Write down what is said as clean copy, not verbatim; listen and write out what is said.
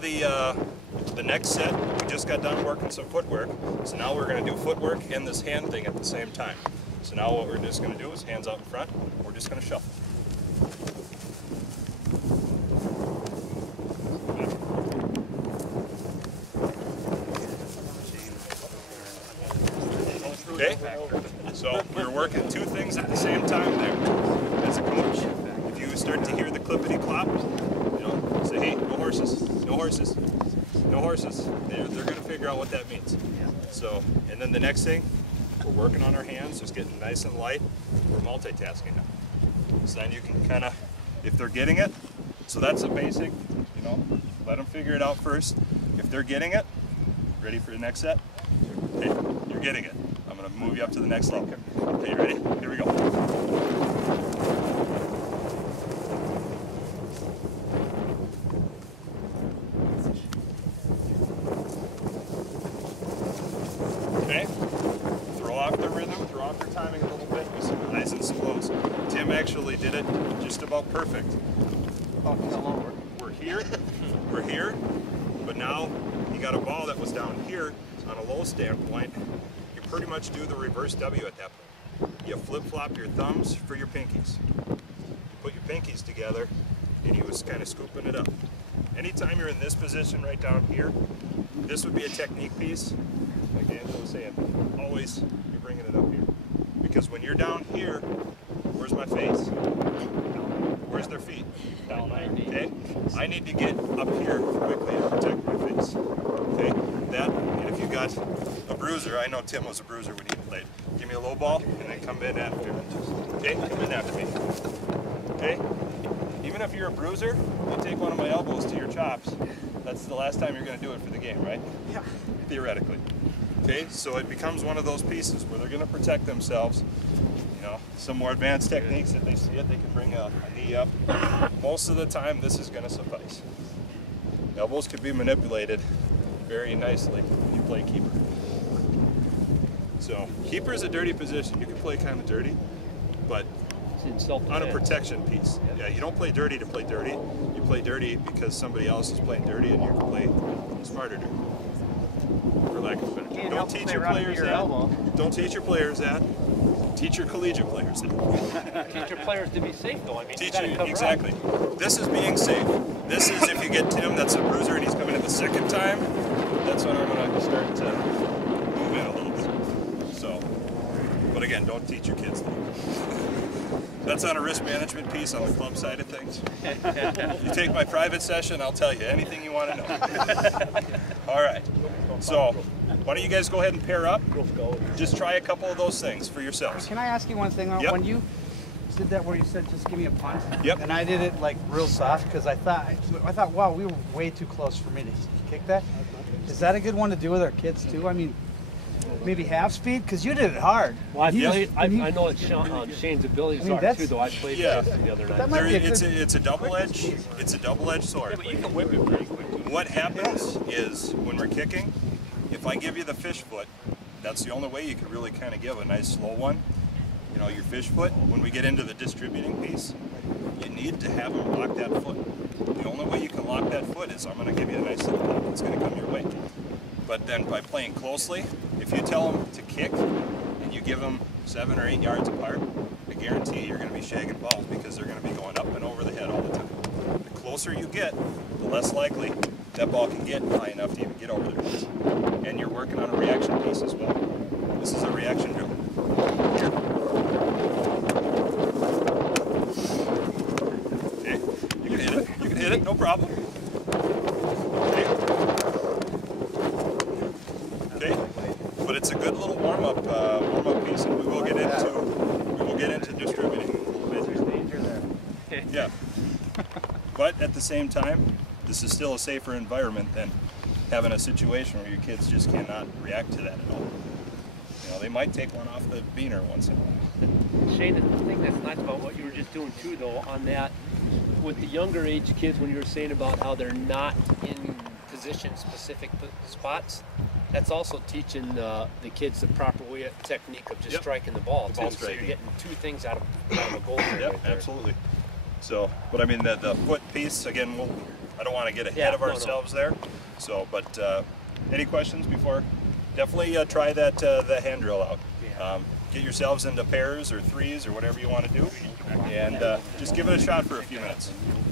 the next set, we just got done working some footwork. So now we're going to do footwork and this hand thing at the same time. So now what we're just going to do is hands out in front. We're just going to shuffle. Okay, so we're working two things at the same time there. As a coach, if you start to hear the clippity-clop, you know, say, hey, no horses, no horses, no horses. They're going to figure out what that means. So, and then the next thing, we're working on our hands, just getting nice and light. We're multitasking now. So then you can kind of, if they're getting it, so that's a basic, you know, let them figure it out first. If they're getting it, ready for the next set? Okay, you're getting it. I'm going to move you up to the next level. Okay, you ready? Here we go. Okay, throw off the rhythm, throw off your timing a little bit with some highs and slows. Tim actually did it just about perfect. We're here, but now you got a ball that was down here on a low standpoint. You pretty much do the reverse W at that point. You flip-flop your thumbs for your pinkies. You put your pinkies together, and he was kind of scooping it up. Anytime you're in this position right down here, this would be a technique piece. Like Angela was saying, always you're bringing it up here. Because when you're down here, where's my face? Where's their feet? Down. Okay? I need to get up here quickly to protect my face. Okay? That, and if you got a bruiser, I know Tim was a bruiser when he played. Give me a low ball and then come in after. Okay? Come in after me. Okay? Even if you're a bruiser, you take one of my elbows to your chops. That's the last time you're going to do it for the game, right? Yeah. Theoretically. Okay? So it becomes one of those pieces where they're going to protect themselves. You know, some more advanced techniques, if they see it, they can bring a knee up. Most of the time, this is going to suffice. Elbows can be manipulated very nicely when you play keeper. So, keeper is a dirty position. You can play kind of dirty, but on a protection piece. Yeah, you don't play dirty to play dirty. You play dirty because somebody else is playing dirty and you can play smarter dirty. For lack of a better term. Don't teach your players that. Don't teach your players that. Teach your collegiate players that. Teach your players to be safe, though. I mean, exactly. This is being safe. This is if you get Tim that's a bruiser and he's coming in the second time, that's when I'm going to start to move in a little bit. So, but again, don't teach your kids that. That's on a risk management piece on the club side of things. You take my private session, I'll tell you anything you want to know. All right. So, why don't you guys go ahead and pair up? Just try a couple of those things for yourselves. Can I ask you one thing? Yep. When you did that where you said just give me a punt, yep. And I did it like real soft because I thought, wow, we were way too close for me to kick that. Is that a good one to do with our kids too? I mean, maybe half speed because you did it hard. Well, I know it's Shane's abilities are too, though. I played the other night. It's a double edge. It's a double-edged sword. Yeah, but you can whip it pretty quick. What happens is when we're kicking, if I give you the fish foot, that's the only way you can really kind of give a nice slow one. You know, your fish foot, when we get into the distributing piece, you need to have them lock that foot. The only way you can lock that foot is I'm going to give you a nice little pop that's going to come your way. But then by playing closely, if you tell them to kick and you give them 7 or 8 yards apart, I guarantee you're going to be shagging balls because they're going to be going up and over the head all the time. The closer you get, the less likely that ball can get high enough to even get over their heads. And you're working on a reaction piece as well. This is a reaction drill. Here. Okay, you can hit it. You can hit it, no problem. Okay. Okay, but it's a good little warm-up piece, and we will get into distributing a little bit. Yeah. But at the same time, this is still a safer environment than having a situation where your kids just cannot react to that at all. You know, they might take one off the beaner once in a while. Shane, the thing that's nice about what you were just doing too, though, on that, with the younger age kids, when you were saying about how they're not in position-specific spots, that's also teaching the kids the proper technique of just striking the ball, too. So you're getting two things out of a goal. Yep, right there. Absolutely. So, but I mean, the foot piece, again, I don't want to get ahead Yeah, of no. ourselves there. So, but any questions before? Definitely try that the hand drill out. Get yourselves into pairs or threes or whatever you want to do, and just give it a shot for a few minutes.